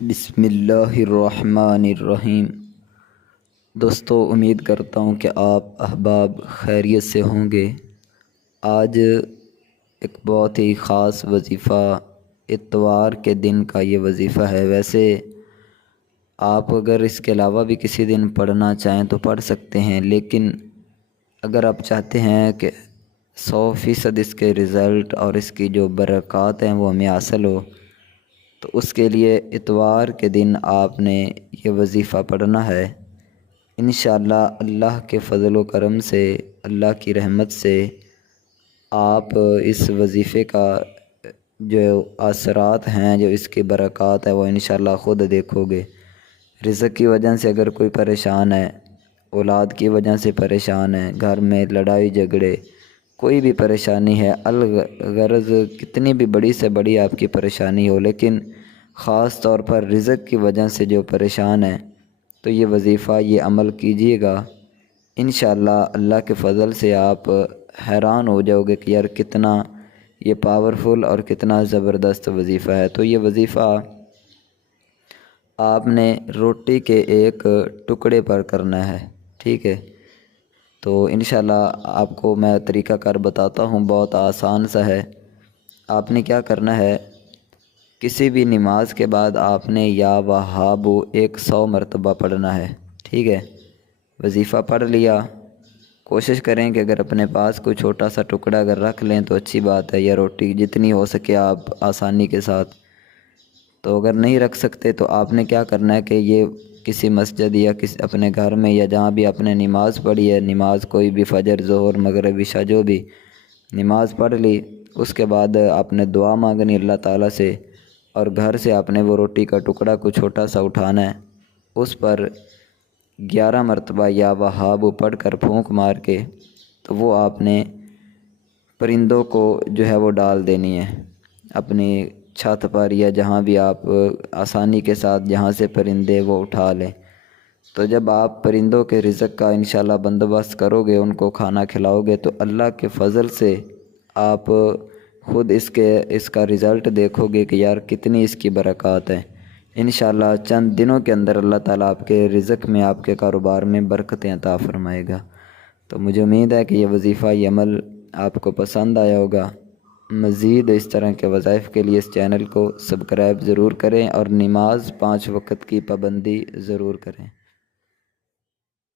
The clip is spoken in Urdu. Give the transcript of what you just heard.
بسم اللہ الرحمن الرحیم۔ دوستو، امید کرتا ہوں کہ آپ احباب خیریت سے ہوں گے۔ آج ایک بہت ہی خاص وظیفہ، اتوار کے دن کا یہ وظیفہ ہے۔ ویسے آپ اگر اس کے علاوہ بھی کسی دن پڑھنا چاہیں تو پڑھ سکتے ہیں، لیکن اگر آپ چاہتے ہیں کہ 100% اس کے رزلٹ اور اس کی جو برکات ہیں وہ ہمیں حاصل ہو، تو اس کے لیے اتوار کے دن آپ نے یہ وظیفہ پڑھنا ہے۔ انشاءاللہ اللہ کے فضل و کرم سے، اللہ کی رحمت سے آپ اس وظیفے کا جو اثرات ہیں، جو اس کی برکات ہے، وہ انشاءاللہ خود دیکھو گے۔ رزق کی وجہ سے اگر کوئی پریشان ہے، اولاد کی وجہ سے پریشان ہے، گھر میں لڑائی جھگڑے، کوئی بھی پریشانی ہے، الغرض کتنی بھی بڑی سے بڑی آپ کی پریشانی ہو، لیکن خاص طور پر رزق کی وجہ سے جو پریشان ہے، تو یہ وظیفہ، یہ عمل کیجئے گا۔ انشاءاللہ اللہ کے فضل سے آپ حیران ہو جاؤ گے کہ یار کتنا یہ پاورفل اور کتنا زبردست وظیفہ ہے۔ تو یہ وظیفہ آپ نے روٹی کے ایک ٹکڑے پر کرنا ہے، ٹھیک ہے؟ تو انشاءاللہ آپ کو میں طریقہ کار بتاتا ہوں، بہت آسان سا ہے۔ آپ نے کیا کرنا ہے، کسی بھی نماز کے بعد آپ نے یا وہاب 100 مرتبہ پڑھنا ہے، ٹھیک ہے؟ وظیفہ پڑھ لیا، کوشش کریں کہ اگر اپنے پاس کوئی چھوٹا سا ٹکڑا اگر رکھ لیں تو اچھی بات ہے، یا روٹی جتنی ہو سکے آپ آسانی کے ساتھ۔ تو اگر نہیں رکھ سکتے تو آپ نے کیا کرنا ہے کہ یہ کسی مسجد یا کسی اپنے گھر میں یا جہاں بھی آپ نے نماز پڑھی ہے، نماز کوئی بھی فجر، ظہر، مغرب، عشاء، جو بھی نماز پڑھ لی، اس کے بعد آپ نے دعا مانگنی اللہ تعالیٰ سے، اور گھر سے آپ نے وہ روٹی کا ٹکڑا کو چھوٹا سا اٹھانا ہے، اس پر 11 مرتبہ یا وہاب پڑھ کر پھونک مار کے، تو وہ آپ نے پرندوں کو جو ہے وہ ڈال دینی ہے اپنی چھت پر، یا جہاں بھی آپ آسانی کے ساتھ جہاں سے پرندے وہ اٹھا لیں۔ تو جب آپ پرندوں کے رزق کا انشاءاللہ بندوبست کرو گے، ان کو کھانا کھلاؤ گے، تو اللہ کے فضل سے آپ خود اس کا رزلٹ دیکھو گے کہ یار کتنی اس کی برکات ہیں۔ انشاءاللہ چند دنوں کے اندر اللہ تعالیٰ آپ کے رزق میں، آپ کے کاروبار میں برکتیں عطا فرمائے گا۔ تو مجھے امید ہے کہ یہ وظیفہ، یہ عمل آپ کو پسند آیا ہوگا۔ مزید اس طرح کے وظائف کے لیے اس چینل کو سبسکرائب ضرور کریں، اور نماز 5 وقت کی پابندی ضرور کریں۔